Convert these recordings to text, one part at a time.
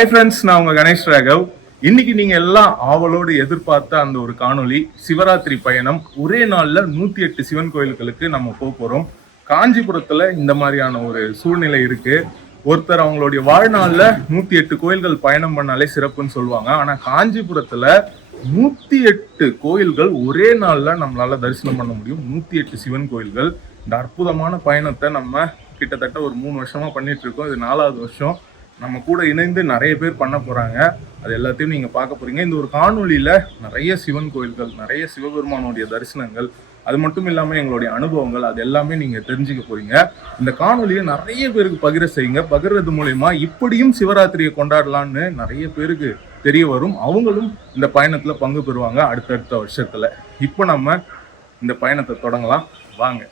Hi friends, நான் உங்க கணேஷ் ராகவ். இன்னைக்கு நீங்க எல்லாம் ஆவலோடு எதிர்பார்த்த அந்த ஒரு காணொளி சிவராத்திரி பயணம். ஒரே நாள்ல 108 சிவன் கோயில்களுக்கு நம்ம போறோம். காஞ்சிபுரத்துல இந்த மாதிரியான ஒரு சூழ்நிலை இருக்கு. ஒருத்தர் அவங்களுடைய வாழ்நாள்ல 108 கோயில்கள் பயணம் பண்ணாலே சிறப்புன்னு சொல்லுவாங்க. ஆனா காஞ்சிபுரத்துல 108 கோயில்கள் ஒரே நாள்ல நம்மளால தரிசனம் பண்ண முடியும். 108 சிவன் கோயில்கள். இந்த அற்புதமான பயணத்தை நம்ம கிட்டத்தட்ட ஒரு 3 வருஷமா பண்ணிட்டு இருக்கோம். இது 4வது வருஷம். நம்ம கூட இணைந்து நிறைய பேர் பண்ண போறாங்க. அது எல்லாத்தையும் நீங்க பார்க்க போறீங்க. இந்த ஒரு காணொலியில நிறைய சிவன் கோயில்கள், நிறைய சிவபெருமானுடைய தரிசனங்கள், அது மட்டும் இல்லாம எங்களுடைய அனுபவங்கள், அது எல்லாமே நீங்க தெரிஞ்சுக்க போறீங்க. இந்த காணொலியை நிறைய பேருக்கு பகிர செய்யுங்க. பகிர்றது மூலயமா இப்படியும் சிவராத்திரியை கொண்டாடலான்னு நிறைய பேருக்கு தெரிய வரும். அவங்களும் இந்த பயணத்துல பங்கு பெறுவாங்க அடுத்தடுத்த வருஷத்துல. இப்போ நம்ம இந்த பயணத்தை தொடங்கலாம் வாங்க.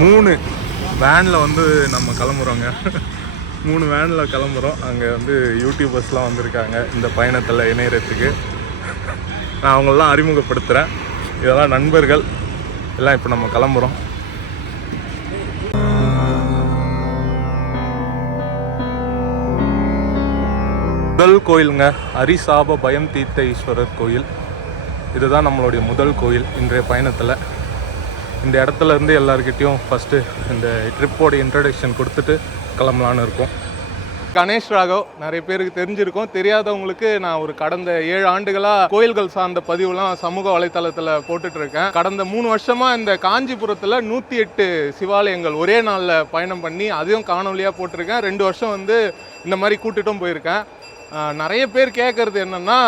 3 வேனில் வந்து நம்ம கிளம்புறோங்க. 3 வேனில் கிளம்புறோம். அங்கே வந்து யூடியூபர்ஸ்லாம் வந்திருக்காங்க இந்த பயணத்தில் இணையறதுக்கு. நான் அவங்களெலாம் அறிமுகப்படுத்துகிறேன். இதெல்லாம் நண்பர்கள் எல்லாம். இப்போ நம்ம கிளம்புறோம். முதல் கோயிலுங்க, அரிசாப பயம் தீர்த்த ஈஸ்வரர் கோயில். இதுதான் நம்மளுடைய முதல் கோயில் இன்றைய பயணத்தில். இந்த இடத்துல இருந்து எல்லாருக்கிட்டையும் ஃபஸ்ட்டு இந்த ட்ரிப்போட இன்ட்ரடக்ஷன் கொடுத்துட்டு கிளம்பலான்னு இருக்கோம். கணேஷ் ராகவ் நிறைய பேருக்கு தெரிஞ்சிருக்கும். தெரியாதவங்களுக்கு நான் ஒரு கடந்த 7 ஆண்டுகளாக கோயில்கள் சார்ந்த பதிவுலாம் சமூக வலைத்தளத்தில் போட்டுட்ருக்கேன். கடந்த 3 வருஷமாக இந்த காஞ்சிபுரத்தில் 108 சிவாலயங்கள் ஒரே நாளில் பயணம் பண்ணி அதையும் காணொலியாக போட்டிருக்கேன். 2 வருஷம் வந்து இந்த மாதிரி கூட்டிட்டும் போயிருக்கேன். நிறைய பேர் கேட்குறது என்னென்னா,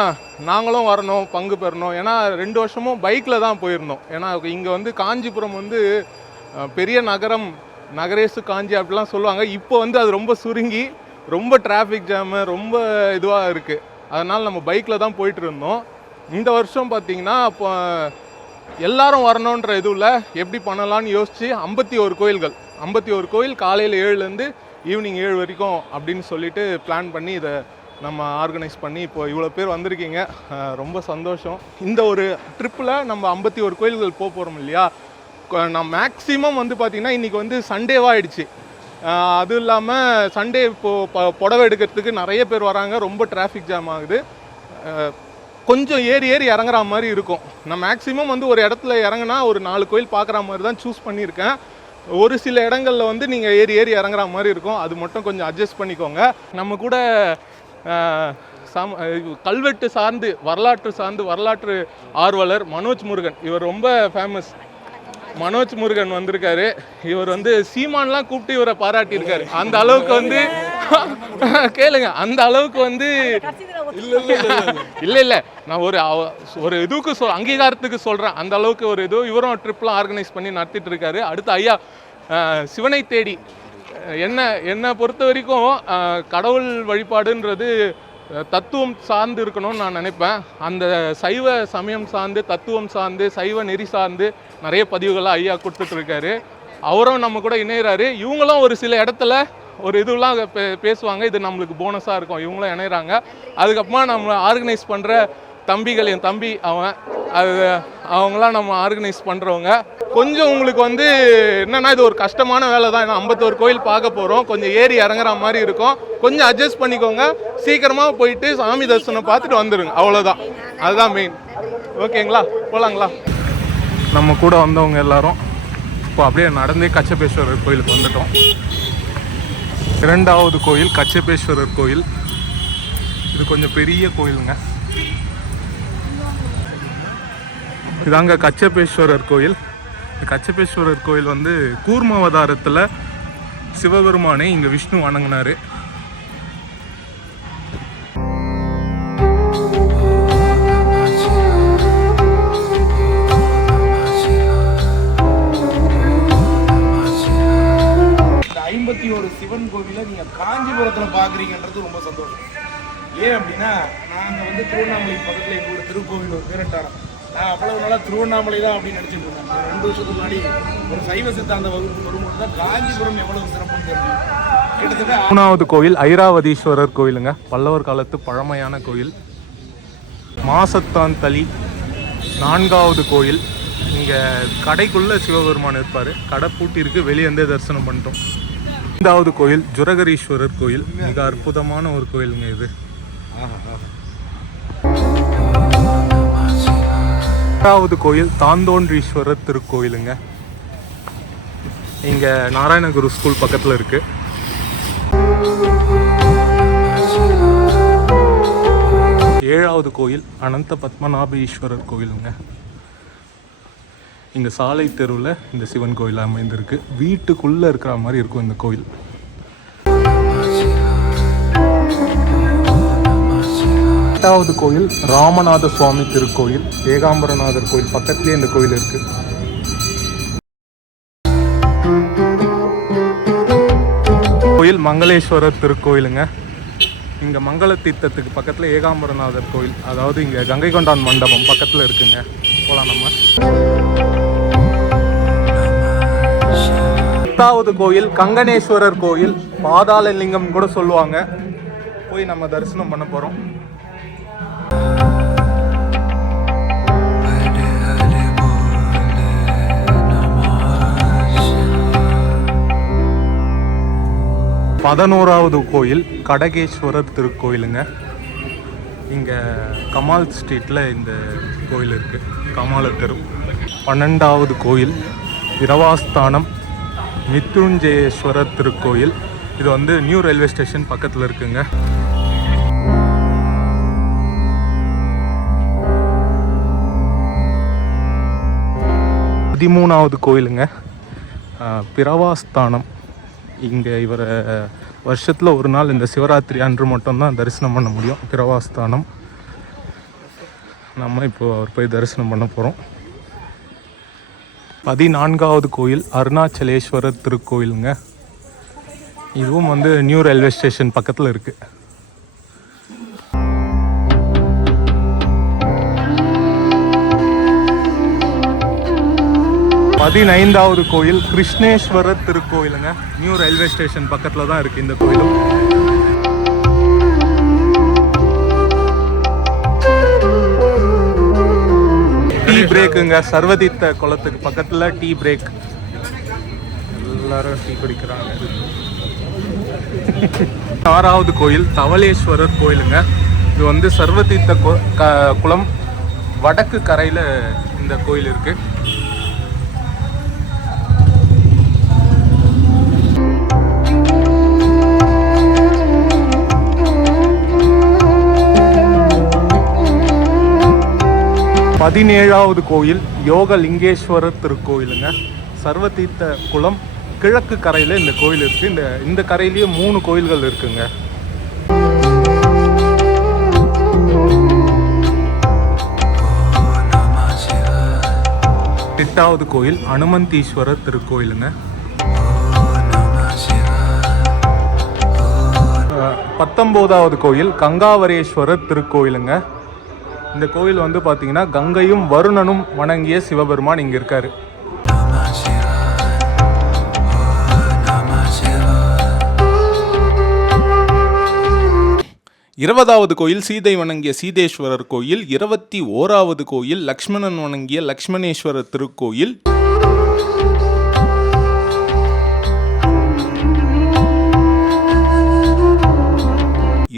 நாங்களும் வரணும், பங்கு பெறணும். ஏன்னா 2 வருஷமும் பைக்கில் தான் போயிருந்தோம். ஏன்னா இங்கே வந்து காஞ்சிபுரம் வந்து பெரிய நகரம், நகரேசு காஞ்சி அப்படிலாம் சொல்லுவாங்க. இப்போ வந்து அது ரொம்ப சுருங்கி ரொம்ப டிராஃபிக் ஜாமு ரொம்ப இதுவாக இருக்குது. அதனால் நம்ம பைக்கில் தான் போயிட்டு இருந்தோம். இந்த வருஷம் பார்த்திங்கன்னா இப்போ எல்லாரும் வரணுன்ற இதுவில் எப்படி பண்ணலான்னு யோசித்து 51 கோயில்கள், 51 கோயில் காலையில் 7லேருந்து ஈவினிங் 7 வரைக்கும் அப்படின்னு சொல்லிட்டு பிளான் பண்ணி இதை நம்ம ஆர்கனைஸ் பண்ணி இப்போ இவ்வளோ பேர் வந்திருக்கீங்க. ரொம்ப சந்தோஷம். இந்த ஒரு ட்ரிப்பில் நம்ம 51 கோயில்கள் போகிறோம் இல்லையா. நான் மேக்ஸிமம் வந்து பார்த்திங்கன்னா இன்றைக்கி வந்து சண்டேவாக ஆகிடுச்சு. அதுவும் இல்லாமல் சண்டே இப்போது புடவை எடுக்கிறதுக்கு நிறைய பேர் வராங்க. ரொம்ப டிராஃபிக் ஜாம் ஆகுது. கொஞ்சம் ஏறி இறங்குற மாதிரி இருக்கும். நான் மேக்ஸிமம் வந்து ஒரு இடத்துல இறங்கினா ஒரு 4 கோயில் பார்க்குற மாதிரி தான் சூஸ் பண்ணியிருக்கேன். ஒரு சில இடங்களில் வந்து நீங்கள் ஏறி இறங்குற மாதிரி இருக்கும். அது மட்டும் கொஞ்சம் அட்ஜஸ்ட் பண்ணிக்கோங்க. நம்ம கூட கல்வெட்டு சார்ந்து வரலாற்று ஆர்வலர் மனோஜ் முருகன், இவர் ரொம்ப ஃபேமஸ். மனோஜ் முருகன் வந்திருக்காரு. இவர் வந்து சீமான்லாம் கூப்பிட்டு இவரை பாராட்டியிருக்காரு. அந்த அளவுக்கு வந்து கேளுங்க, அந்த அளவுக்கு வந்து இல்லை நான் ஒரு இதுக்கு அங்கீகாரத்துக்கு சொல்கிறேன். அந்த அளவுக்கு ஒரு இது இவரும் ட்ரிப்லாம் ஆர்கனைஸ் பண்ணி நடத்திட்டு இருக்காரு. அடுத்து ஐயா சிவனை தேடி என்னை பொறுத்த வரைக்கும் கடவுள் வழிபாடுன்றது தத்துவம் சார்ந்து இருக்கணும்னு நான் நினைப்பேன். அந்த சைவ சமயம் சார்ந்து, தத்துவம் சார்ந்து, சைவ நெறி சார்ந்து நிறைய பதிவுகளை ஐயா கொடுத்துட்ருக்காரு. அவரும் நம்ம கூட இணைகிறாரு. இவங்களும் ஒரு சில இடத்துல ஒரு இதுலாம் பேசுவாங்க. இது நம்மளுக்கு போனஸாக இருக்கும். இவங்களும் இணைகிறாங்க. அதுக்கப்புறமா நம்ம ஆர்கனைஸ் பண்ணுற தம்பிகள், என் தம்பி அவங்களாம் நம்ம ஆர்கனைஸ் பண்ணுறவங்க. கொஞ்சம் உங்களுக்கு வந்து என்னென்னா இது ஒரு கஷ்டமான வேலை தான். ஏன்னா 51 கோயில் பார்க்க போகிறோம். கொஞ்சம் ஏறி இறங்குற மாதிரி இருக்கும். கொஞ்சம் அட்ஜஸ்ட் பண்ணிக்கோங்க. சீக்கிரமாக போயிட்டு சாமி தரிசனம் பார்த்துட்டு வந்துடுங்க. அவ்வளோதான், அதுதான் மெயின். ஓகேங்களா, போகலாங்களா? நம்ம கூட வந்தவங்க எல்லாரும் இப்போ அப்படியே நடந்தே கச்சபேஸ்வரர் கோயிலுக்கு வந்துட்டோம். 2வது கோயில் கச்சபேஸ்வரர் கோயில். இது கொஞ்சம் பெரிய கோயிலுங்க. இதாங்க கச்சபேஸ்வரர் கோயில். கச்சபேஸ்வரர் கோயில் வந்து கூர்மாவதாரத்தில் சிவபெருமானை இங்கே விஷ்ணு வணங்கினார். இந்த 51 சிவன் கோவிலை நீங்கள் காஞ்சிபுரத்தில் பார்க்குறீங்கன்றது ரொம்ப சந்தோஷம். ஏன் அப்படின்னா, நாங்கள் வந்து திருவண்ணாமலை பக்கத்தில் எங்களோட திருக்கோவில் ஒரு பேரட்டாரம். நான் அவ்வளவு நாளாக திருவண்ணாமலை தான் அப்படின்னு நினச்சிட்டு இருந்தேன். 2 வருஷத்துக்கு முன்னாடி ஒரு சைவ சித்தாந்த வகுப்பு வரும்போது தான் காஞ்சிபுரம் எவ்வளவு சிறப்புன்னு தெரியும். கிட்டத்தட்ட 3வது கோயில் ஐராவதீஸ்வரர் கோயிலுங்க. பல்லவர் காலத்து பழமையான கோயில். மாசத்தான் தளி 4வது கோயில். இங்கே கடைக்குள்ளே சிவபெருமான் இருப்பார். கடை பூட்டி இருக்கு. வெளியே இருந்தே தரிசனம் பண்ணிட்டோம். ஐந்தாவது கோயில் ஜுரகரீஸ்வரர் கோயில். மிக அற்புதமான ஒரு கோயிலுங்க இது. எட்டாவது கோயில் தாந்தோன்றீஸ்வரர் திருக்கோயிலுங்க. இங்க நாராயணகுரு ஸ்கூல் பக்கத்துல இருக்கு. ஏழாவது கோயில் அனந்த பத்மநாபீஸ்வரர் கோயிலுங்க. இங்க சாலை தெருவில் இந்த சிவன் கோயில் அமைந்திருக்கு. வீட்டுக்குள்ள இருக்கிற மாதிரி இருக்கும் இந்த கோயில். எட்டாவது கோயில் ராமநாத சுவாமி திருக்கோயில். ஏகாம்பரநாதர் கோயில் பக்கத்துலேயே இந்த கோயில் இருக்கு. கோயில் மங்களேஸ்வரர் திருக்கோயிலுங்க. இங்க மங்கள தீர்த்தத்துக்கு பக்கத்துல ஏகாம்பரநாதர் கோயில், அதாவது இங்க கங்கை கொண்டான் மண்டபம் பக்கத்துல இருக்குங்க. போலாம் நம்ம. எட்டாவது கோயில் கங்கணேஸ்வரர் கோயில். பாதாள லிங்கம் கூட சொல்லுவாங்க. போய் நம்ம தரிசனம் பண்ண போறோம். பதினோராவது கோயில் கடகேஸ்வரர் திருக்கோயிலுங்க. இங்கே கமால் ஸ்ட்ரீட்டில் இந்த கோயில் இருக்குது, கமால தெரு. 12வது கோயில் இரவாஸ்தானம் மித்ருஞ்சேஸ்வரர் திருக்கோயில். இது வந்து நியூ ரயில்வே ஸ்டேஷன் பக்கத்தில் இருக்குங்க. பதிமூணாவது கோயிலுங்க பிரவாஸ்தானம். இங்கே இவரை வருஷத்தில் ஒரு நாள் இந்த சிவராத்திரி அன்று மட்டும்தான் தரிசனம் பண்ண முடியும். பிரவாஸ்தானம். நம்ம இப்போது அவர் போய் தரிசனம் பண்ண போகிறோம். 14வது கோயில் அருணாச்சலேஸ்வரர் திருக்கோயிலுங்க. இதுவும் வந்து நியூ ரயில்வே ஸ்டேஷன் பக்கத்தில் இருக்குது. 15வது கோயில் கிருஷ்ணேஸ்வரர் திருக்கோயிலுங்க. நியூ ரயில்வே ஸ்டேஷன் பக்கத்தில் தான் இருக்குது இந்த கோயிலும். டீ பிரேக்குங்க. சர்வதீத்த குளத்துக்கு பக்கத்தில் டீ பிரேக். எல்லாரும் டீ குடிக்கிறாங்க. 6வது கோயில் தவளேஸ்வரர் கோயிலுங்க. இது வந்து சர்வதீத்த குளம் வடக்கு கரையில் இந்த கோயில் இருக்குது. பதினேழாவது கோயில் யோகலிங்கேஸ்வரர் திருக்கோயிலுங்க. சர்வதீர்த்த குளம் கிழக்கு கரையில் இந்த கோயில் இருக்குது. இந்த கரையிலேயே 3 கோயில்கள் இருக்குங்க. 8வது கோயில் அனுமந்தீஸ்வரர் திருக்கோயிலுங்க. 19வது கோயில் கங்காவரேஸ்வரர் திருக்கோயிலுங்க. இந்த கோயில் வந்து பார்த்தீங்கன்னா கங்கையும் வருணனும் வணங்கிய சிவபெருமான் இங்கே இருக்காரு. 20வது கோயில் சீதை வணங்கிய சீதேஸ்வரர் கோயில். 21வது கோயில் லக்ஷ்மணன் வணங்கிய லக்ஷ்மணேஸ்வரர் திருக்கோயில்.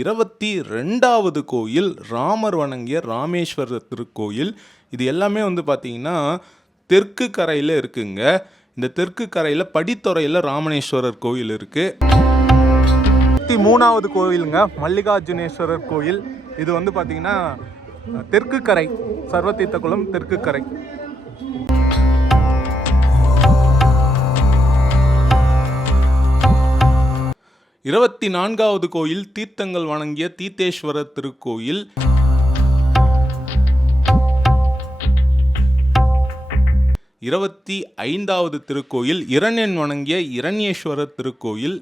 22வது கோயில் ராமர் வணங்கிய ராமேஸ்வரர் திருக்கோயில். இது எல்லாமே வந்து பார்த்தீங்கன்னா தெற்கு கரையில் இருக்குங்க. இந்த தெற்கு கரையில் படித்துறையில் ராமேஸ்வரர் கோயில் இருக்குது. 23வது கோயிலுங்க மல்லிகார்ஜுனேஸ்வரர் கோயில். இது வந்து பார்த்தீங்கன்னா தெற்கு கரை, சர்வதீர்த்த குளம் தெற்கு கரை. 24வது கோயில் தீர்த்தங்கள் வணங்கிய தீர்த்தேஸ்வரர் திருக்கோயில். 25வது திருக்கோயில் இரண்யன் வணங்கிய இரண்யேஸ்வரர் திருக்கோயில்.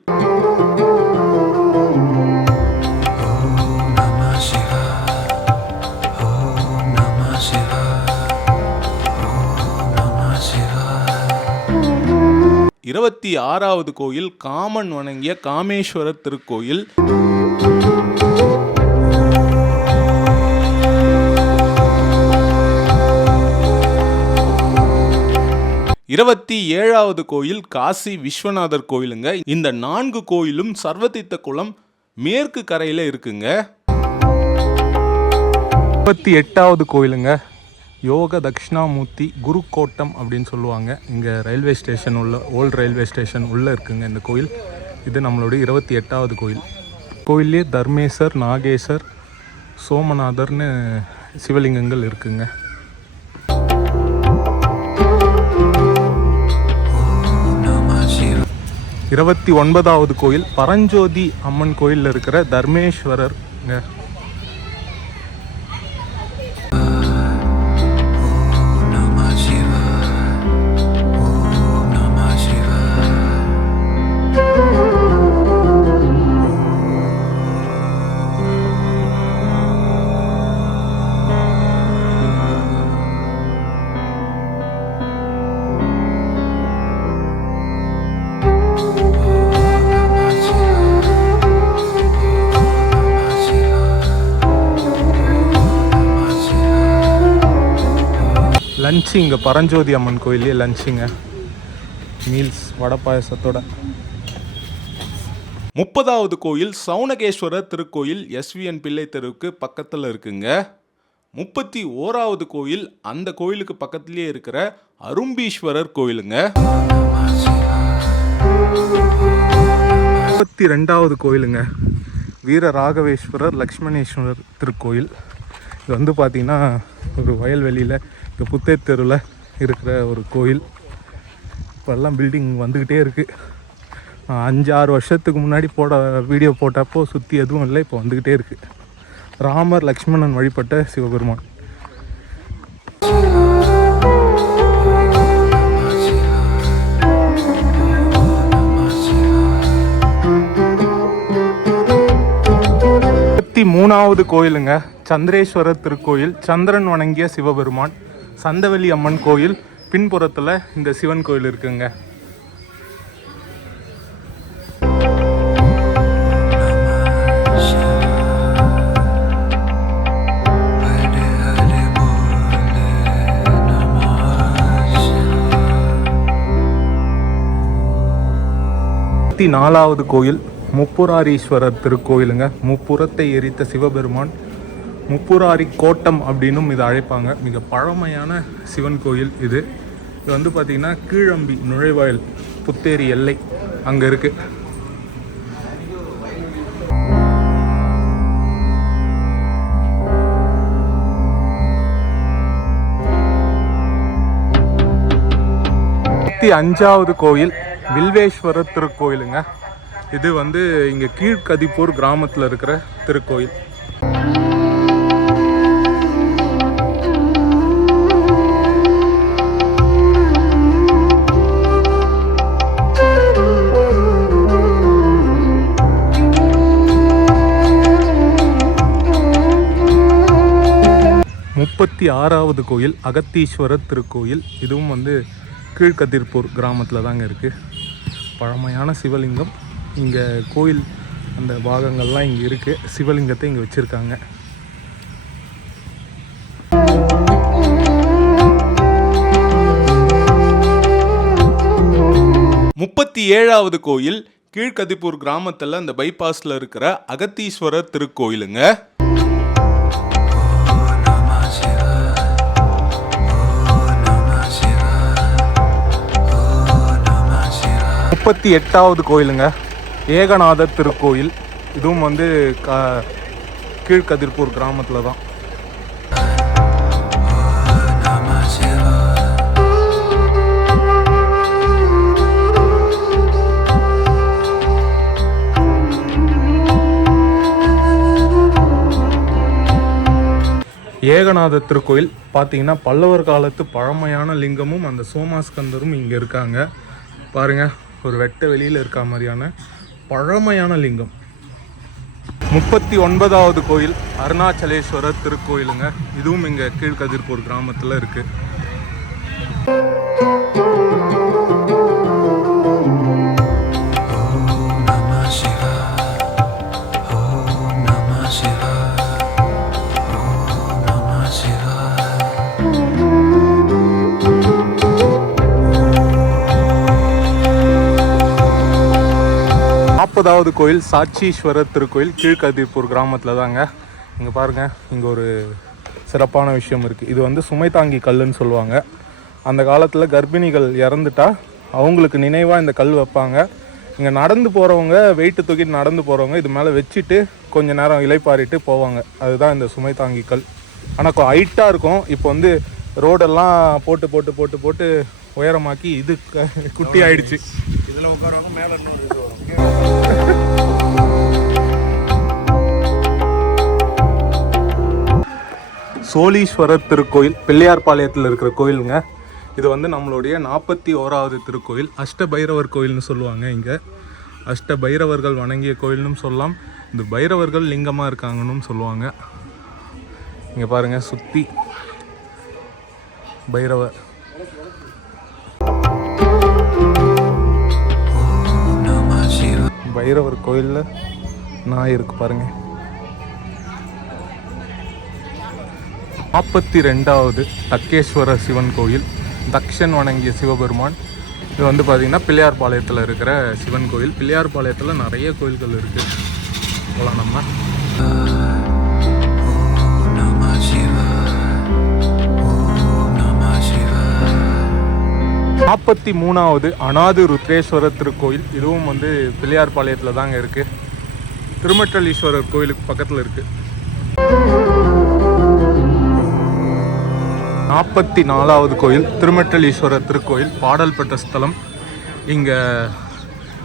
26வது கோயில் காமன் வணங்கிய காமேஸ்வரர் திருக்கோயில். 27வது கோயில் காசி விஸ்வநாதர் கோயிலுங்க. இந்த 4 கோயிலும் சர்வதீர்த்த குளம் மேற்கு கரையில் இருக்குங்க. 28வது கோயிலுங்க யோக தட்சிணாமூர்த்தி குருக்கோட்டம் அப்படின்னு சொல்லுவாங்க. இங்கே ரயில்வே ஸ்டேஷன் உள்ள ஓல்டு ரயில்வே ஸ்டேஷன் உள்ளே இருக்குங்க இந்த கோயில். இது நம்மளுடைய 28வது கோயில். கோயிலே தர்மேசர், நாகேசர், சோமநாதர்னு சிவலிங்கங்கள் இருக்குங்க. 29வது கோயில் பரஞ்சோதி அம்மன் கோயிலில் இருக்கிற தர்மேஸ்வரர்ங்க. லன்ச்சு இங்கே பரஞ்சோதி அம்மன் கோயிலே லன்ச்சுங்க. மீல்ஸ் வடை பாயசத்தோட. 30வது கோயில் சவுனகேஸ்வரர் திருக்கோயில் எஸ்விஎன் பிள்ளை தெருவுக்கு பக்கத்தில் இருக்குங்க. 31வது கோயில் அந்த கோயிலுக்கு பக்கத்திலே இருக்கிற அரும்பீஸ்வரர் கோயிலுங்க. 32வது கோயிலுங்க வீர ராகவேஸ்வரர் லக்ஷ்மணேஸ்வரர் திருக்கோயில். இது வந்து பார்த்திங்கன்னா ஒரு வயல்வெளியில் இந்த புத்தேர் தெருவில் இருக்கிற ஒரு கோயில். இப்போல்லாம் பில்டிங் வந்துக்கிட்டே இருக்குது. 5-6 வருஷத்துக்கு முன்னாடி வீடியோ போட்டப்போ சுற்றி எதுவும் இல்லை, இப்போ வந்துக்கிட்டே இருக்குது. ராமர் லக்ஷ்மணன் வழிபட்ட சிவபெருமான். மூணாவது கோயிலுங்க சந்திரேஸ்வரர் திருக்கோயில். சந்திரன் வணங்கிய சிவபெருமான். சந்தவெளி அம்மன் கோயில் பின்புறத்தில் இந்த சிவன் கோயில் இருக்குங்க. நாலாவது கோயில் முப்புராரீஸ்வரர் திருக்கோயிலுங்க. முப்புறத்தை எரித்த சிவபெருமான். முப்புராரி கோட்டம் அப்படின்னும் இதை அழைப்பாங்க. மிக பழமையான சிவன் கோயில் இது. இது வந்து பார்த்திங்கன்னா கீழம்பி நுழைவாயில் புத்தேரி எல்லை அங்கே இருக்குது. அஞ்சாவது கோயில் வில்வேஸ்வரர் திருக்கோயிலுங்க. இது வந்து இங்கே கீழ்கதிப்பூர் கிராமத்தில் இருக்கிற திருக்கோயில். முப்பத்தி 6வது கோயில் அகத்தீஸ்வரர் திருக்கோயில். இதுவும் வந்து கீழ்கதிர்பூர் கிராமத்தில் தாங்க இருக்குது. பழமையான சிவலிங்கம். இங்கே கோயில் அந்த பாகங்கள்லாம் இங்கே இருக்குது. சிவலிங்கத்தை இங்கே வச்சுருக்காங்க. 37வது கோயில் கீழ்கதிப்பூர் கிராமத்தில் அந்த பைபாஸில் இருக்கிற அகத்தீஸ்வரர் திருக்கோயிலுங்க. 38வது கோயிலுங்க ஏகநாதர் திருக்கோயில். இதுவும் வந்து கீழ்கதிர்பூர் கிராமத்தில் தான். ஏகநாதர் திருக்கோயில் பார்த்தீங்கன்னா பல்லவர் காலத்து பழமையான லிங்கமும் அந்த சோமாஸ்கந்தரும் இங்கே இருக்காங்க. பாருங்கள், ஒரு வெட்ட வெளியில் இருக்க மாதிரியான பழமையான லிங்கம். 39வது கோயில் அருணாச்சலேஸ்வரர் திருக்கோயிலுங்க. இதுவும் இங்கே கீழ்கதிர்பூர் கிராமத்தில் இருக்குது. 40வது கோயில் சாட்சீஸ்வரர் திருக்கோயில் கீழ்கதிர்பூர் கிராமத்தில் தாங்க. இங்கே பாருங்கள், இங்கே ஒரு சிறப்பான விஷயம் இருக்குது. இது வந்து சுமை தாங்கி கல்லுன்னு சொல்லுவாங்க. அந்த காலத்தில் கர்ப்பிணிகள் இறந்துட்டா அவங்களுக்கு நினைவாக இந்த கல் வைப்பாங்க. இங்கே நடந்து போகிறவங்க, வெயிட்டு தூக்கிட்டு நடந்து போகிறவங்க இது மேலே வச்சுட்டு கொஞ்சம் நேரம் இலைப்பாரிட்டு போவாங்க. அதுதான் இந்த சுமை தாங்கி கல். ஆனால் ஹைட்டாக இருக்கும். இப்போ வந்து ரோடெல்லாம் போட்டு போட்டு போட்டு போட்டு உயரமாக்கி இது குட்டி ஆயிடுச்சு. இதில் உட்காருவாங்க, மேலே இன்னொரு இது வரும். சோழீஸ்வரர் திருக்கோயில் பிள்ளையார்பாளையத்தில் இருக்கிற கோயிலுங்க. இது வந்து நம்மளுடைய 41வது திருக்கோயில். அஷ்ட பைரவர் கோயில்னு சொல்லுவாங்க. இங்கே அஷ்ட பைரவர்கள் வணங்கிய கோயில்னு சொல்லலாம். இந்த பைரவர்கள் லிங்கமாக இருக்காங்கன்னு சொல்லுவாங்க. இங்கே பாருங்கள், சுற்றி பைரவர். பைரவர் கோயிலில் நாய் இருக்கு பாருங்க. 42வது தக்கேஸ்வரர் சிவன் கோயில், தக்ஷன் வணங்கிய சிவபெருமான். இது வந்து பார்த்திங்கன்னா பிள்ளையார்பாளையத்தில் இருக்கிற சிவன் கோயில். பிள்ளையார்பாளையத்தில் நிறைய கோயில்கள் இருக்குது. போகலாம் நம்ம. 43வது அனாது ருத்ரேஸ்வரர் திருக்கோயில். இதுவும் வந்து பிள்ளையார்பாளையத்தில் தாங்க இருக்குது. திருமற்றலீஸ்வரர் கோயிலுக்கு பக்கத்தில் இருக்குது. 44வது கோயில் திருமற்றலீஸ்வரர் திருக்கோயில், பாடல் பெற்ற ஸ்தலம். இங்கே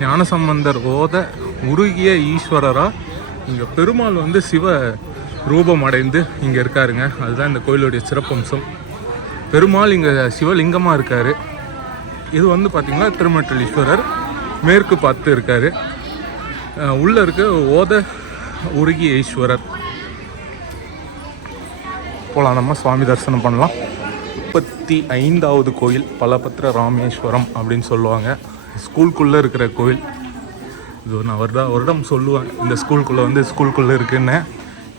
ஞானசம்பந்தர் ஓத உருகிய ஈஸ்வரராக இங்கே பெருமாள் வந்து சிவ ரூபம் அடைந்து இங்கே இருக்காருங்க. அதுதான் இந்த கோயிலுடைய சிறப்பம்சம். பெருமாள் இங்கே சிவலிங்கமாக இருக்கார். இது வந்து பார்த்திங்கன்னா திருமற்றலீஸ்வரர் மேற்கு பார்த்து இருக்கார். உள்ளே இருக்க ஓத உருகிய ஈஸ்வரர். போகலாம் நம்ம, சுவாமி தரிசனம் பண்ணலாம். 35வது கோயில் பலபத்ர ராமேஸ்வரம் அப்படின்னு சொல்லுவாங்க. ஸ்கூலுக்குள்ளே இருக்கிற கோயில். இது நான் வருடம் சொல்லுவேன் இந்த ஸ்கூலுக்குள்ளே வந்து ஸ்கூலுக்குள்ளே இருக்குன்னு.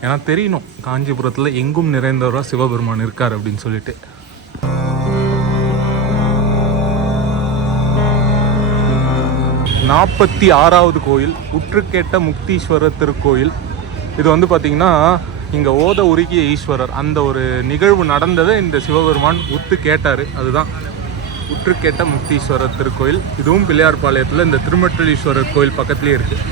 ஏன்னா தெரியணும் காஞ்சிபுரத்தில் எங்கும் நிறைந்தவராக சிவபெருமான் இருக்கார் அப்படின்னு சொல்லிட்டு. 46வது கோயில் உற்றுக்கேட்ட முக்தீஸ்வரர் திருக்கோயில். இது வந்து பார்த்திங்கன்னா இங்கே ஓத உருகிய ஈஸ்வரர் அந்த ஒரு நிகழ்வு நடந்ததை இந்த சிவபெருமான் உத்து கேட்டார். அதுதான் உற்றுக்கேட்ட முக்தீஸ்வரர் திருக்கோயில். இதுவும் பிள்ளையார்பாளையத்தில் இந்த திருமற்றலீஸ்வரர் கோயில் பக்கத்துலேயே இருக்குது.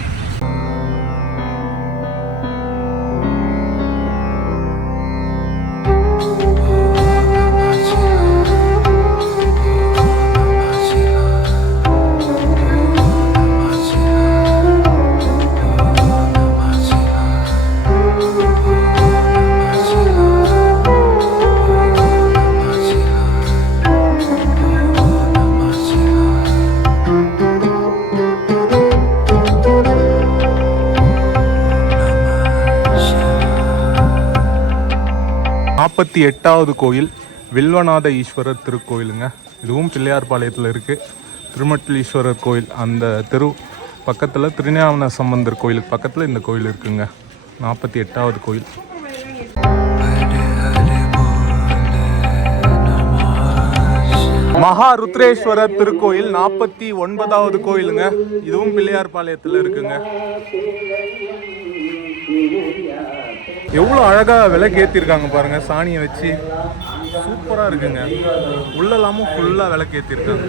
நாற்பத்தி 8வது கோயில் வில்வநாத ஈஸ்வரர் திருக்கோயிலுங்க. இதுவும் பிள்ளையார்பாளையத்தில் இருக்குது. திருமற்றலீஸ்வரர் கோயில் அந்த தெரு பக்கத்தில் திருஞான சம்பந்தர் கோயிலுக்கு பக்கத்தில் இந்த கோயில் இருக்குங்க. 48வது கோயில். மகா ருத்ரேஸ்வரர் திருக்கோயில் 49வது கோயிலுங்க. இதுவும் பிள்ளையார்பாளையத்தில் இருக்குங்க. எவ்வளோ அழகாக விளக்கேற்றிருக்காங்க பாருங்கள், சாணியை வச்சு சூப்பராக இருக்குங்க. உள்ளெல்லாமும் ஃபுல்லாக விளக்கேற்றிருக்காங்க,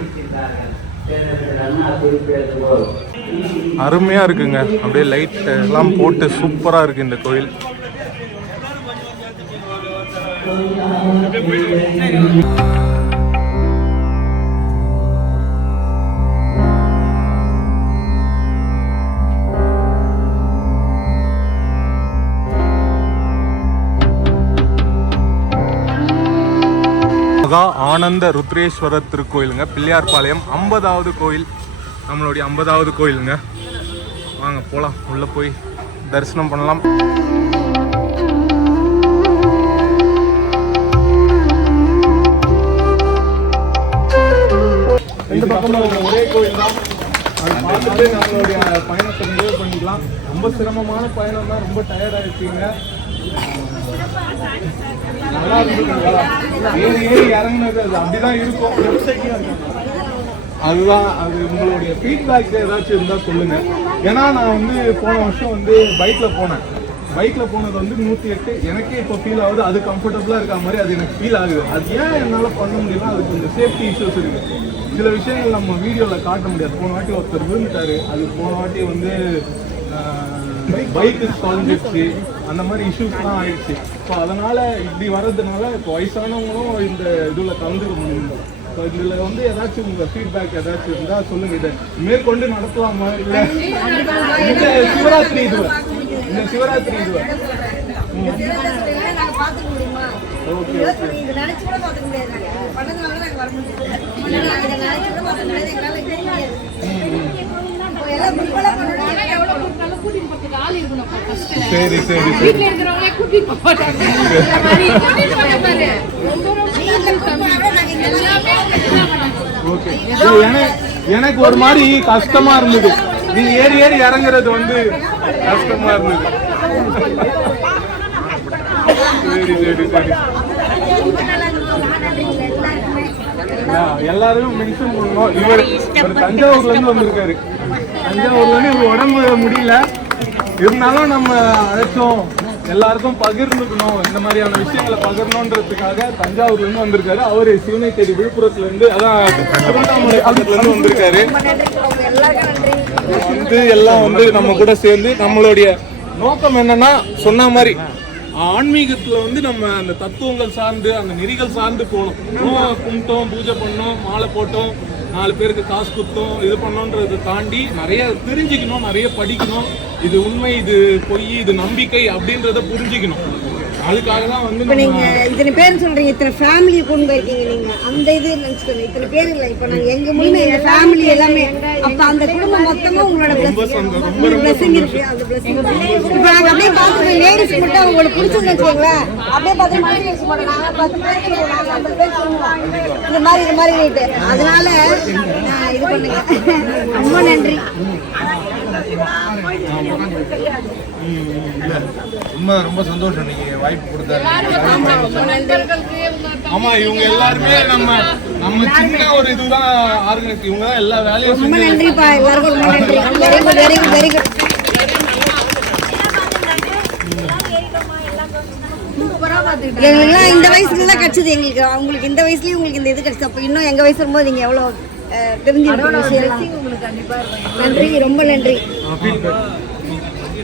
அருமையாக இருக்குங்க. அப்படியே லைட் எல்லாம் போட்டு சூப்பராக இருக்குது இந்த கோயில். மகா ஆனந்த ருத்ரேஸ்வரர் திருக்கோயிலுங்க, பிள்ளையார்பாளையம். 50வது கோயில், நம்மளுடைய 50வது கோயிலுங்க. வாங்க போகலாம், உள்ளே போய் தரிசனம் பண்ணலாம். ரெண்டு பக்கமும் இருக்கிற ஒரே கோயில் தான். அது பார்த்துட்டு நம்மளுடைய பயணத்தை நிறைவு பண்ணிக்கலாம். ரொம்ப சிரமமான பயணம் தான், ரொம்ப டயர்ட் ஆகிடுச்சிங்க. நல்லா இருந்துங்களா? ஏறி இறங்குனது அது அப்படிதான் இருக்கும். அதுதான் அது. உங்களுடைய ஃபீட்பேக் ஏதாச்சும் இருந்தால் சொல்லுங்கள். ஏன்னா நான் வந்து போன வருஷம் வந்து பைக்கில் போனேன். பைக்கில் போனது வந்து 108. எனக்கே இப்போ ஃபீல் ஆகுது, அது கம்ஃபர்டபுளாக இருக்க மாதிரி அது எனக்கு ஃபீல் ஆகுது. அது ஏன் என்னால் பண்ண முடியும்னா அதுக்கு கொஞ்சம் சேஃப்டி இஷ்யூஸ் இருக்குது. சில விஷயங்கள் நம்ம வீடியோவில் காட்ட முடியாது. போன வாட்டி ஒருத்தர் விழுந்துட்டாரு, அது போன வாட்டி வந்து பைக்கு தொலைஞ்சிடுச்சு, அந்த மாதிரி இஷ்யூஸ்லாம் ஆயிடுச்சு. ஸோ அதனால் இப்படி வர்றதுனால இப்போ வயசானவங்களும் இந்த இதில் கலந்துக்க முடியும். ஸோ இதில் வந்து ஏதாச்சும் உங்கள் ஃபீட்பேக் ஏதாச்சும் இருந்தால் சொல்லுங்கள். இதை மேற்கொண்டு நடத்தலாமா? இல்லை இந்த சிவராத்திரி இதுவா ஓகே சரி சரி ஓகே. எனக்கு ஒரு மாதிரி கஷ்டமா இருந்தது, நீ ஏறி ஏறி இறங்குறது வந்து கஷ்டமா இருந்தது. சரி சரி சரி. எல்லாரும் மென்ஷன் பண்ணணும். இவர் தஞ்சாவூர்ல இருந்து வந்திருக்காரு. தஞ்சாவூர்ல இருந்து இவர் உடம்பு முடியல, இருந்தாலும் நம்ம அழைச்சோம், எல்லாருக்கும் பகிர்ந்துக்கணும், இந்த மாதிரியான விஷயங்களை பகிரணுன்றதுக்காக தஞ்சாவூர்ல இருந்து வந்திருக்காரு. அவரு சிவனை தேடி விழுப்புரத்துல இருந்து, அதான் திருவண்ணாமலை பக்கத்துல இருந்து வந்திருக்காரு. வந்து எல்லாம் வந்து நம்ம கூட சேர்ந்து நம்மளுடைய நோக்கம் என்னன்னா, சொன்ன மாதிரி ஆன்மீகத்துல வந்து நம்ம அந்த தத்துவங்கள் சார்ந்து அந்த நெறிகள் சார்ந்து போகணும். கும்பிட்டோம், பூஜை பண்ணோம், மாலை போட்டோம், 4 பேருக்கு காசு கொடுத்தோம், இது பண்ணோன்றதை தாண்டி நிறைய தெரிஞ்சுக்கணும், நிறைய படிக்கணும். இது உண்மை, இது பொய், இது நம்பிக்கை அப்படின்றத புரிஞ்சுக்கணும். அதுக்காக தான் வந்து இப்போ நீங்கள் இத்தனை பேர் சொல்கிறீங்க, இத்தனை ஃபேமிலியை கொண்டு போயிருக்கீங்க. நீங்கள் அந்த இது நினச்சிக்கோங்க, இத்தனை பேர் இல்லை. இப்போ நாங்கள் எங்கள் மூலியமாக எங்கள் ஃபேமிலி எல்லாமே, அப்போ அந்த குடும்பம் மொத்தமாக உங்களோட பிளஸிங் இருக்கு. அந்த பிளஸிங் இப்போ நாங்கள் அப்படியே பார்த்துருக்கோம். லேடிஸ் மட்டும் அவங்களுக்கு பிடிச்சதுன்னு வச்சுக்கோங்களேன், அப்படியே பார்த்து நாங்கள் 10 பேர் 50 பேர் சொல்லுவோம், இது மாதிரி ரேட்டு. அதனால இது பண்ணுங்க. ரொம்ப நன்றி. ரொம்ப சந்தோஷம் நீங்க வாய்ப்பு கொடுத்தாரு. ஆமா, இவங்க எல்லாருமே நம்ம சின்ன ஒரு இதுதான் ஆர்கனைஸ். இவங்க தான் எல்லா வேலையும். ரொம்ப நன்றிப்பா, எல்லாருக்கும் ரொம்ப நன்றி. Very good very good very good. எங்களுக்குலாம் இந்த வயசுல தான் கிடைச்சது. எங்களுக்கு உங்களுக்கு இந்த வயசுலயும் உங்களுக்கு இந்த இது கிடைச்சது. அப்போ இன்னும் எங்க வயசு வரும்போது நீங்க எவ்வளோ தெரிஞ்சிருக்கீங்க விஷயம். நன்றி, ரொம்ப நன்றி.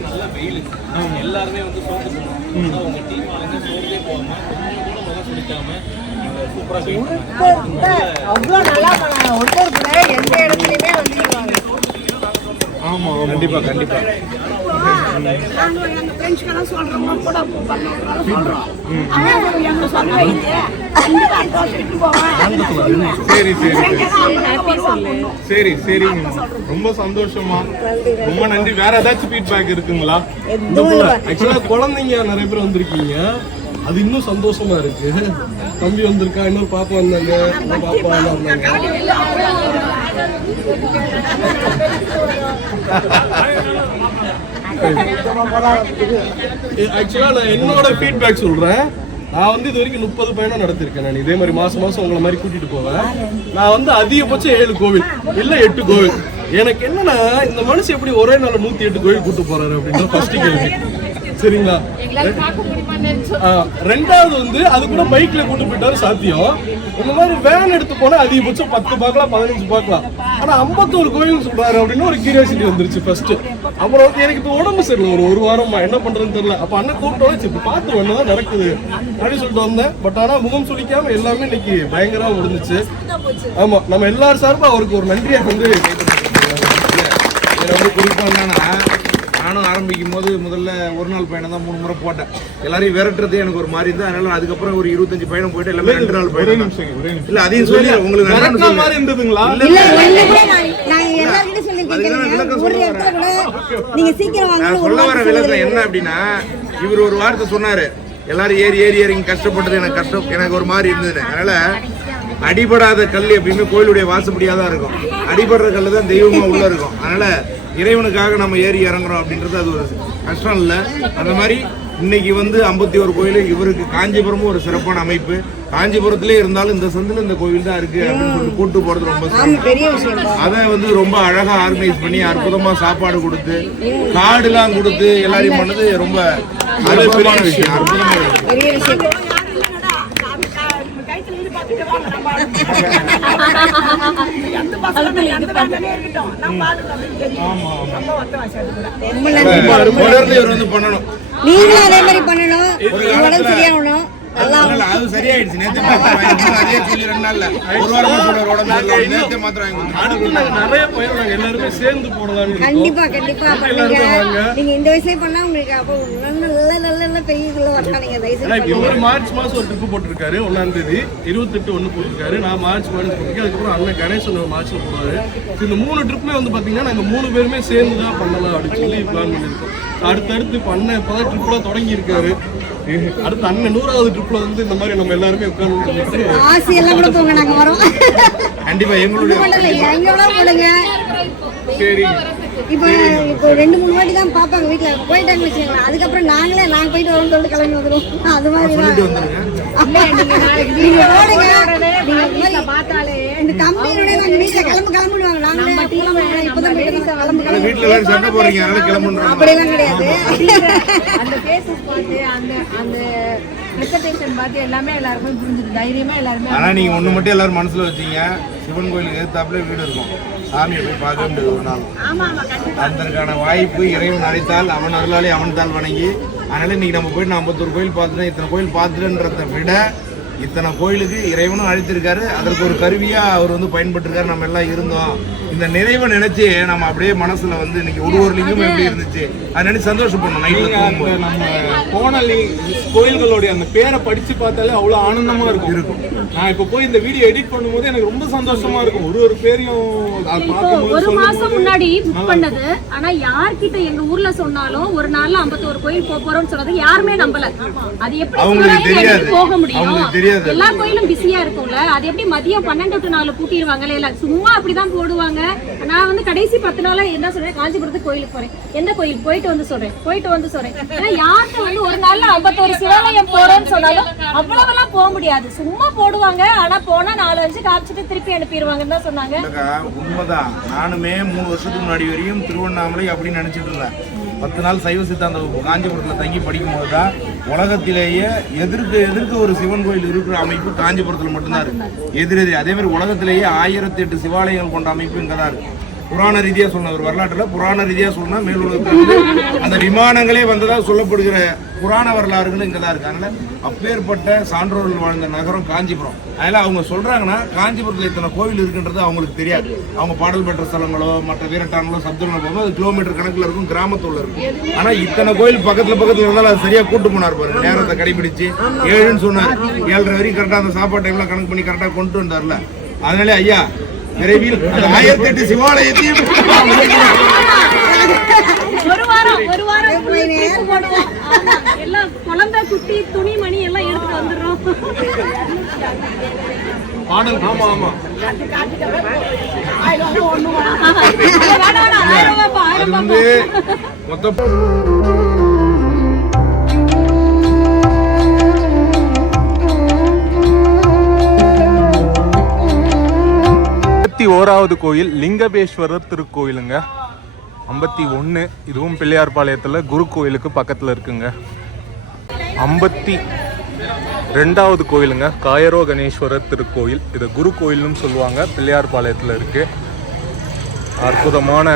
நல்ல வெயில், எல்லாருமே வந்து சோர்ந்து போனோம். அவங்க டீம் ஆளுங்க சோர்ந்தே போகாம சுடிக்காம சூப்பராக அவ்வளோ நல்லா பண்ணாங்க. ஒருத்தர் எந்த இடத்துலையுமே வந்துருவாங்க. ஆமா, கண்டிப்பா கண்டிப்பா. எங்க ஃப்ரெண்ட்ஸ்க்கெல்லாம் சொல்றோம், கூட சொல்றோம். சரி சரி சரி சரி. ரொம்ப சந்தோஷமா, ரொம்ப நன்றி. வேற ஏதாச்சும் ஃபீட்பேக் இருக்குங்களா? ஆக்சுவலா குழந்தைங்க நிறைய பேர் வந்திருக்கீங்க, அது இன்னும் சந்தோஷமா இருக்கு. தம்பி வந்திருக்கா, இன்னொரு பாப்பா வந்தாங்க, பாப்பா வந்தாங்க. ஆக்சுவலா நான் என்னோட ஃபீட்பேக் சொல்றேன். நான் வந்து இது வரைக்கும் 30 பயணம் நடத்திருக்கேன். நான் இதே மாதிரி மாசம் உங்களை மாதிரி கூட்டிட்டு போவேன். நான் வந்து அதிகபட்சம் 7 கோவில் இல்ல 8 கோவில். எனக்கு என்னன்னா, இந்த மனுஷன் எப்படி ஒரே நாள் 108 கோவில் கூட்டு போறாரு அப்படின்ற ஃபர்ஸ்ட் கேள்வி. சரிங்களா? ரெண்டாவது வந்து அது கூட பைக்ல கூட்டு போயிட்டாரு சாத்தியம். இந்த மாதிரி வேன் எடுத்து போனா அதிகபட்சம் 10 பார்க்கலாம், 15 பார்க்கலாம். ஆனா 51 கோயில் சொல்றாரு அப்படின்னு ஒரு கியூரியாசிட்டி வந்துருச்சு ஃபர்ஸ்ட். அப்புறம் வந்து எனக்கு இப்போ உடம்பு சரியில்லை, ஒரு வாரமா என்ன பண்றதுன்னு தெரியல. அப்ப அண்ணன் கூப்பிட்டோம், சரி பார்த்து என்னதான் நடக்குது அப்படின்னு சொல்லிட்டு வந்தேன். பட் ஆனா முகம் சுளிக்காம எல்லாமே இன்னைக்கு பயங்கரமா முடிஞ்சிச்சு. ஆமா, நம்ம எல்லாரும் சார்பா அவருக்கு ஒரு நன்றியை வந்து குறிப்பா என்னன்னா, நானும் ஆரம்பிக்கும் போது முதல்ல ஒரு நாள் பயணம் தான் 3 முறை போட்டேன். எல்லாரையும் விரட்டுறது எனக்கு ஒரு மாதிரி இருந்தது. அதனால அதுக்கப்புறம் ஒரு 25 பயணம் போயிட்டு எல்லாமே 2 நாள் பயணம். இல்ல அதையும் சொல்லி உங்களுக்கு மாதிரி இருந்ததுங்களா? நான் சொல்ல வர விளக்கம் என்ன அப்படின்னா, இவர் ஒரு வார்த்தை சொன்னாரு, எல்லாரும் ஏறி இறங்கி கஷ்டப்பட்டது எனக்கு ஒரு மாதிரி இருந்தது. அதனால அடிபடாத கல் எப்பயுமே கோயிலுடைய வாசப்படியா தான் இருக்கும். அடிபடுற கல் தான் தெய்வமா உள்ள இருக்கும். அதனால இறைவனுக்காக நம்ம ஏறி இறங்குறோம் அப்படின்றது அது ஒரு கஷ்டம் இல்லை. அந்த மாதிரி இன்னைக்கு வந்து 51 கோயில். இவருக்கு காஞ்சிபுரமும் ஒரு சிறப்பான அமைப்பு. காஞ்சிபுரத்திலே இருந்தாலும் இந்த சந்தில் இந்த கோவில் தான் இருக்கு அப்படின்னு சொல்லிட்டு கூட்டு போறது ரொம்ப சிறப்பு. அதை வந்து ரொம்ப அழகா ஆர்கனைஸ் பண்ணி அற்புதமா சாப்பாடு கொடுத்து கார்டுலாம் கொடுத்து எல்லாரையும் பண்ணது ரொம்ப அற்புதமான விஷயம். தொடர்ந்து இவர் வந்து பண்ணணும். நீங்களும் அதே மாதிரி பண்ணணும். உடம்பு சரியாகணும். அது சரியாயிடுச்சு. நேத்து அதே சொல்லி 2 நாள்ல ஒரு வாரம் நேத்து மாத்திரம் நிறைய பயிர் நாங்க எல்லாருமே சேர்ந்து போடலாம். கண்டிப்பா கண்டிப்பா பண்ணுங்க. நீங்க இந்த வயசுல பண்ணா உங்களுக்கு அப்போ நல்ல நல்ல நல்ல பெரிய இதுல வரலாங்க. இவர் மார்ச் மாசம் ஒரு ட்ரிப் போட்டிருக்காரு. 1ஆம் தேதி 28 1 போட்டிருக்காரு. நான் மார்ச் 1 போட்டிருக்கேன். அதுக்கப்புறம் அண்ணன் கணேசன் மார்ச்ல போடுவாரு. இந்த 3 ட்ரிப்ல வந்து பாத்தீங்கன்னா நாங்க 3 பேருமே சேர்ந்து தான் பண்ணலாம் அப்படின்னு சொல்லி பிளான் பண்ணிருக்கோம். அடுத்தடுத்து பண்ண இப்பதான் ட்ரிப்லாம் தொடங்கி இருக்காரு. அடுத்து அண்ணன் 100வது ட்ரிப்ல வந்து இந்த மாதிரி நம்ம எல்லாருமே உட்கார்ந்து ஆசி எல்லாம் கூட போங்க. நாங்க வரோம் கண்டிப்பா. எங்களுடைய போடுங்க. சரி இப்போ 2-3 வாட்டி தான் பாப்பாங்க வீட்டுல போயிட்டாங்க வச்சுக்கலாம். அதுக்கப்புறம் நாங்க போயிட்டு வரோம்னு சொல்லிட்டு கிளம்பி வந்துடும். அது மாதிரி நீங்க போடுங்க. இந்த கம்பெனியோட நாங்க வீட்டுல கிளம்புடுவாங்க. நாங்களே இப்பதான் வீட்டுல எல்லாரும் சண்டை போறீங்க அதனால கிளம்புறோம் அப்படியெல்லாம் கிடையாது. அந்த கேசஸ் பார்த்து அந்த பிரசன்டேஷன் பார்த்து எல்லாமே எல்லாருக்கும் புரிஞ்சுது. தைரியமா எல்லாருமே. ஆனா நீங்க ஒண்ணு மட்டும் எல்லாரும் மனசுல வச்சீங்க. சிவன் கோயிலுக்கு எதிர்த்தாப்புல வீடு இருக்கும். சாமியை போய் பார்க்க வேண்டியது ஒரு நாள். அதற்கான வாய்ப்பு இறைவன் அழைத்தால் அவன் அருளாலே அவன் தாள் வணங்கி. அதனால இன்னைக்கு நம்ம போயிட்டு 51 கோயில் பார்த்துட்டோம். இத்தனை கோயில் பார்த்துட்டன்றதை விட இத்தனை கோயிலுக்கு இறைவனும் அழைத்திருக்காரு. அதற்கு ஒரு கருவியா அவர் வந்து பயன்பட்டுருக்காரு. நம்ம எல்லாம் இருந்தோம். இந்த நிறைவை நினைச்சு நம்ம அப்படியே மனசுல வந்து இன்னைக்கு ஒரு லிங்கம் எப்படி இருந்துச்சு அதை நினைச்சு சந்தோஷப்படணும். நைட்ல நம்ம போன கோயில்களுடைய அந்த பேரை படிச்சு பார்த்தாலே அவ்வளவு ஆனந்தமா இருக்கும். நான் இப்ப போய் இந்த வீடியோ எடிட் பண்ணும்போது எனக்கு ரொம்ப சந்தோஷமா இருக்கும். ஒரு பேரையும் ஒரு மாசம் முன்னாடி புக் பண்ணது. ஆனா யார்கிட்ட எங்க ஊர்ல சொன்னாலும் ஒரு நாள்ல 51 கோயில் போறோம்னு சொன்னது யாருமே நம்பல. அது எப்படி போக முடியும்? எல்லா கோயிலும் பிஸியா இருக்கும்ல. அது எப்படி மதியம் 12 to 4 பூட்டிடுவாங்கல்ல. இல்ல சும்மா அப்படிதான் போடுவாங்க. நான் வந்து கடைசி 10 நாளா என்ன சொல்றேன், காஞ்சிபுரத்துக்கு கோயிலுக்கு போறேன். எந்த கோயில் போயிட்டு வந்து சொல்றேன். ஏன்னா யார்கிட்ட வந்து ஒரு நாள்ல 51 சிவாலயம் போறோம்னு சொன்னாலும் அவ்வளவெல்லாம் போக முடியாது. சும்மா போடுவாங்க. ஆனா போனா 4-5 காமிச்சிட்டு திருப்பி அனுப்பிடுவாங்கன்னு தான் சொன்னாங்க. உண்மைதான். நானுமே 3 வருஷத்துக்கு முன்னாடி வரையும் திருவண்ணாமலை அப்படின்னு நினைச்சிட்டு இருந்தேன். 10 நாள் சைவ சித்தாந்த காஞ்சிபுரத்தில் தங்கி படிக்கும் போது தான் உலகத்திலேயே எதிர்க்க ஒரு சிவன் கோயில் இருக்கிற அமைப்பு காஞ்சிபுரத்தில் மட்டும்தான் இருக்கு. எதிரெதிரி அதே மாதிரி உலகத்திலேயே 1008 சிவாலயங்கள் கொண்ட அமைப்பு இங்கே தான் இருக்கு. புராண ரீதியா சொன்ன ஒரு வரலாற்றுல புராண ரீதியா சொன்னா மேலுலகத்துல அந்த விமானங்களே வந்ததா சொல்லப்படுகிற புராண வரலாறுகளும் இங்கதான் இருக்கு. அதனால அப்பேற்பட்ட சான்றோர்கள் வாழ்ந்த நகரம் காஞ்சிபுரம். அதனால அவங்க சொல்றாங்கன்னா காஞ்சிபுரத்துல இத்தனை கோவில் இருக்குன்றது அவங்களுக்கு தெரியாது. அவங்க பாடல் பெற்ற ஸ்தலங்களோ மற்ற வீரட்டாங்களோ சப்தங்களோ போகும்போது அது கிலோமீட்டர் கணக்குல இருக்கும், கிராமத்துல இருக்கும். ஆனா இத்தனை கோயில் பக்கத்துல இருந்தாலும் அது சரியா கூட்டு போனார் பாருங்க. நேரத்தை கடைபிடிச்சு 7ன்னு சொன்னார். 7:30 வரைக்கும் கரெக்டா அந்த சாப்பாடு டைம்ல கணக்கு பண்ணி கரெக்டா கொண்டு வந்தார்ல. அதனால ஐயா விரைவில் 1008 சிவாலயத்தையும் ஒரு வாரம் எல்லாம் குழந்தை குட்டி துணி மணி எல்லாம் எடுத்து வந்துடுறோம். பாடல் ஆமா அது வந்து மொத்த 51வது கோயில் லிங்கபேஸ்வரர் திருக்கோயிலுங்க. 51 இதுவும் பிள்ளையார்பாளையத்தில் குரு கோயிலுக்கு பக்கத்தில் இருக்குங்க. 52வது கோயிலுங்க காயரோ கணேஸ்வரர் திருக்கோயில். இது குரு கோயில்னு சொல்லுவாங்க. பிள்ளையார்பாளையத்தில் இருக்கு. அற்புதமான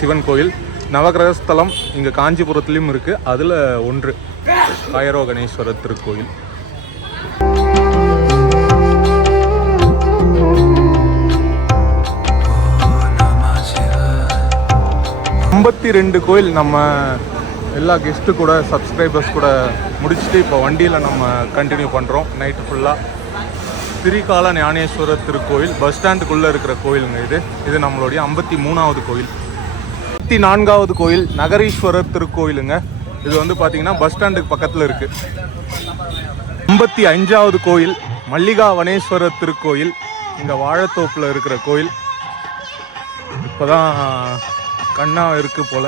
சிவன் கோயில். நவகிரகஸ்தலம் இங்கே காஞ்சிபுரத்துலேயும் இருக்குது. அதில் ஒன்று காயரோ கணேஸ்வரர் திருக்கோயில். 52 கோயில் நம்ம எல்லா கெஸ்ட்டு கூட சப்ஸ்கிரைபர்ஸ் கூட முடிச்சுட்டு இப்போ வண்டியில் நம்ம கண்டினியூ பண்ணுறோம். நைட்டு ஃபுல்லாக திரிகால ஞானேஸ்வரர் திருக்கோயில் பஸ் ஸ்டாண்டுக்குள்ளே இருக்கிற கோயிலுங்க. இது நம்மளுடைய 53வது கோயில். 54வது கோயில் நகரீஸ்வரர் திருக்கோயிலுங்க. இது வந்து பார்த்திங்கன்னா பஸ் ஸ்டாண்டுக்கு பக்கத்தில் இருக்குது. 55வது கோயில் மல்லிகா வனேஸ்வரர் திருக்கோயில். இங்கே வாழைத்தோப்பில் இருக்கிற கோயில். இப்போ தான் கண்ணா இருக்கு போல.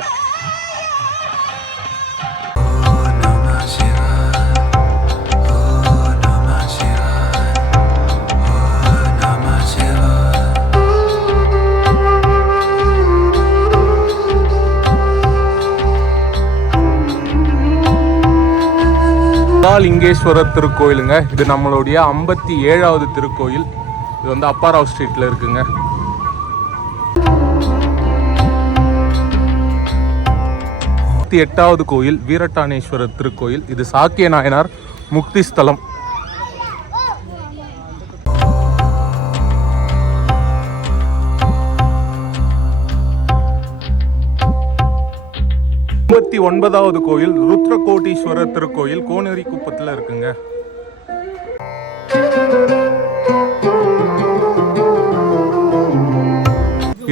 லிங்கேஸ்வரர் திருக்கோயிலுங்க. இது நம்மளுடைய 57வது திருக்கோயில். இது வந்து அப்பாராவ் ஸ்ட்ரீட்ல இருக்குங்க. எட்டாவது கோயில் வீரட்டானேஸ்வரர் திருக்கோயில். இது சாக்கிய நாயனார் முக்தி ஸ்தலம். ஒன்பதாவது கோயில் ருத்ரகோட்டீஸ்வரர் திருக்கோயில் கோனேரி குப்பத்தில் இருக்குங்க.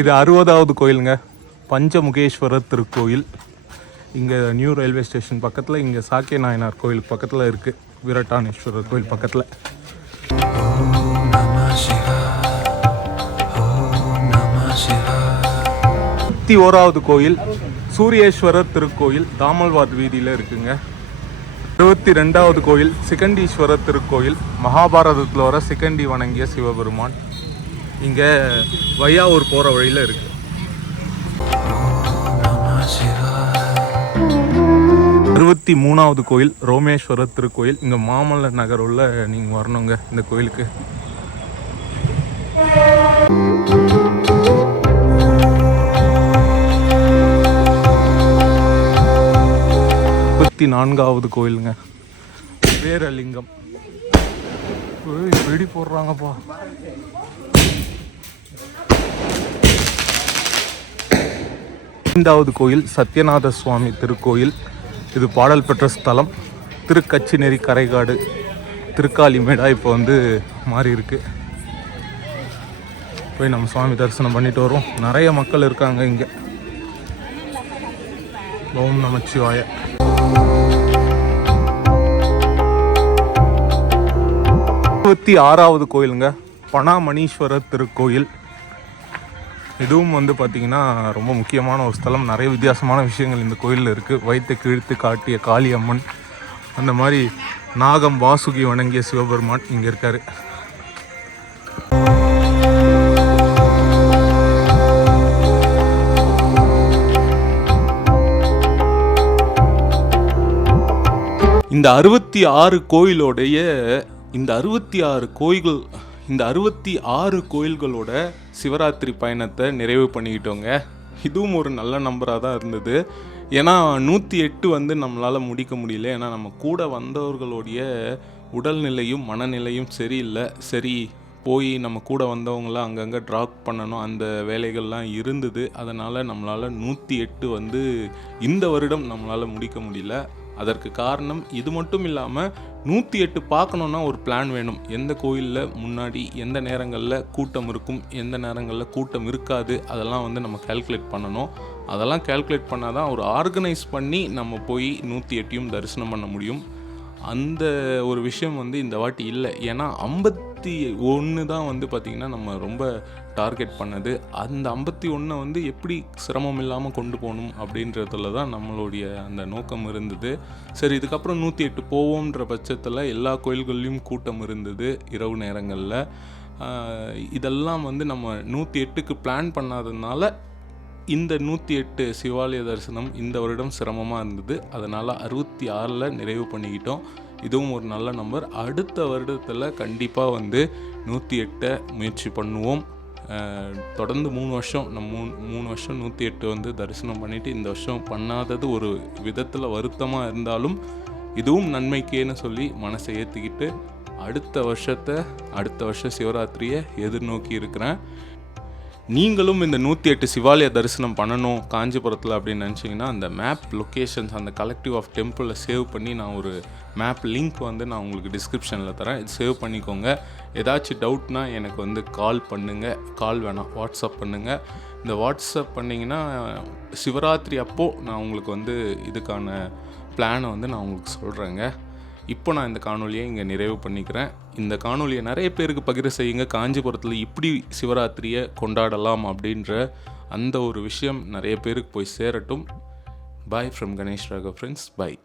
இது 60வது கோயிலுங்க, பஞ்சமுகேஸ்வரர் திருக்கோயில். இங்கே நியூ ரயில்வே ஸ்டேஷன் பக்கத்தில், இங்கே சாக்கிய நாயனார் கோயில் பக்கத்தில் இருக்குது, வீரட்டானேஸ்வரர் கோயில் பக்கத்தில். 61வது கோயில் சூரியேஸ்வரர் திருக்கோயில் தாமல்வாத் வீதியில் இருக்குங்க. 62வது கோயில் சிகண்டீஸ்வரர் திருக்கோயில். மகாபாரதத்தில் வர சிகண்டி வணங்கிய சிவபெருமான். இங்கே வையாவூர் போகிற வழியில் இருக்குது. 63வது கோயில் ரோமேஸ்வரர் திருக்கோயில். இங்கே மாமல்ல நகர் உள்ள நீங்கள் வரணுங்க இந்த கோயிலுக்கு. 64வது கோயிலுங்க வீரலிங்கம். வெடி போடுறாங்கப்பா. 5வது கோயில் சத்யநாத சுவாமி திருக்கோயில். இது பாடல் பெற்ற ஸ்தலம். திருக்கச்சிநெறி கரைகாடு திருக்காலிமேடா இப்போ வந்து மாறி இருக்கு. போய் நம்ம சுவாமி தரிசனம் பண்ணிட்டு வரோம். நிறைய மக்கள் இருக்காங்க இங்கே. ஓம் நமச்சிவாய. 26வது கோயிலுங்க பணாமணீஸ்வரர் திருக்கோயில். இதுவும் வந்து பார்த்திங்கன்னா ரொம்ப முக்கியமான ஒரு ஸ்தலம். நிறைய வித்தியாசமான விஷயங்கள் இந்த கோயிலில் இருக்குது. வயிற்றை கிழித்து காட்டிய காளியம்மன், அந்த மாதிரி நாகம் வாசுகி வணங்கிய சிவபெருமான் இங்கே இருக்கார். இந்த 66 கோயிலோடைய இந்த 66 கோயில்களோட சிவராத்திரி பயணத்தை நிறைவு பண்ணிக்கிட்டோங்க. இதுவும் ஒரு நல்ல நம்பராக தான் இருந்தது. ஏன்னா 108 வந்து நம்மளால் முடிக்க முடியல. ஏன்னா நம்ம கூட வந்தவர்களுடைய உடல்நிலையும் மனநிலையும் சரியில்லை. சரி, போய் நம்ம கூட வந்தவங்களாம் அங்கங்கே ட்ராப் பண்ணணும், அந்த வேலைகள்லாம் இருந்தது. அதனால் நம்மளால் 108 வந்து இந்த வருடம் நம்மளால் முடிக்க முடியல. அதற்கு காரணம் இது மட்டும் இல்லாமல் 108 பார்க்கணுன்னா ஒரு பிளான் வேணும். எந்த கோயிலில் முன்னாடி எந்த நேரங்களில் கூட்டம் இருக்கும், எந்த நேரங்களில் கூட்டம் இருக்காது, அதெல்லாம் வந்து நம்ம கால்குலேட் பண்ணணும். அதெல்லாம் கால்குலேட் பண்ணால் தான் ஒரு ஆர்கனைஸ் பண்ணி நம்ம போய் 108யும் தரிசனம் பண்ண முடியும். அந்த ஒரு விஷயம் வந்து இந்த வாட்டி இல்லை. ஏன்னா 51 தான் வந்து பார்த்திங்கன்னா நம்ம ரொம்ப டார்கெட் பண்ணது. அந்த 51 வந்து எப்படி சிரமம் இல்லாமல் கொண்டு போகணும் அப்படின்றதுல தான் நம்மளுடைய அந்த நோக்கம் இருந்தது. சரி, இதுக்கப்புறம் 108 போவோன்ற பட்சத்தில் எல்லா கோயில்கள்லேயும் கூட்டம் இருந்தது இரவு நேரங்களில். இதெல்லாம் வந்து நம்ம 108க்கு பிளான் பண்ணாததுனால இந்த 108 சிவாலய தரிசனம் இந்த வருடம் சிரமமாக இருந்தது. அதனால் 66 நிறைவு பண்ணிக்கிட்டோம். இதுவும் ஒரு நல்ல நம்பர். அடுத்த வருடத்தில் கண்டிப்பாக வந்து 108 முயற்சி பண்ணுவோம். தொடர்ந்து 3 வருஷம் நம்ம 3 வருஷம் 108 வந்து தரிசனம் பண்ணிவிட்டு இந்த வருஷம் பண்ணாதது ஒரு விதத்தில் வருத்தமாக இருந்தாலும் இதுவும் நன்மைக்கேன்னு சொல்லி மனசை ஏற்றிக்கிட்டு அடுத்த வருஷம் சிவராத்திரியை எதிர்நோக்கி இருக்கிறேன். நீங்களும் இந்த 108 சிவாலய தரிசனம் பண்ணணும் காஞ்சிபுரத்தில் அப்படின்னு நினச்சிங்கன்னா அந்த மேப் லொக்கேஷன்ஸ், அந்த கலெக்டிவ் ஆஃப் டெம்பிளில் சேவ் பண்ணி நான் ஒரு மேப் லிங்க் வந்து நான் உங்களுக்கு டிஸ்கிரிப்ஷனில் தரேன். இது சேவ் பண்ணிக்கோங்க. ஏதாச்சும் டவுட்னா எனக்கு வந்து கால் பண்ணுங்கள். கால் வேணாம், வாட்ஸ்அப் பண்ணுங்கள். இந்த வாட்ஸ்அப் பண்ணிங்கன்னா சிவராத்திரி அப்போது நான் உங்களுக்கு வந்து இதுக்கான பிளானை வந்து நான் உங்களுக்கு சொல்கிறேங்க. இப்போ நான் இந்த காணொலியை இங்கே நிறைவு பண்ணிக்கிறேன். இந்த காணொலியை நிறைய பேருக்கு பகிர செய்யுங்க. காஞ்சிபுரத்தில் இப்படி சிவராத்திரியை கொண்டாடலாம் அப்படின்ற அந்த ஒரு விஷயம் நிறைய பேருக்கு போய் சேரட்டும். Bye from Ganesh Raghav friends. Bye.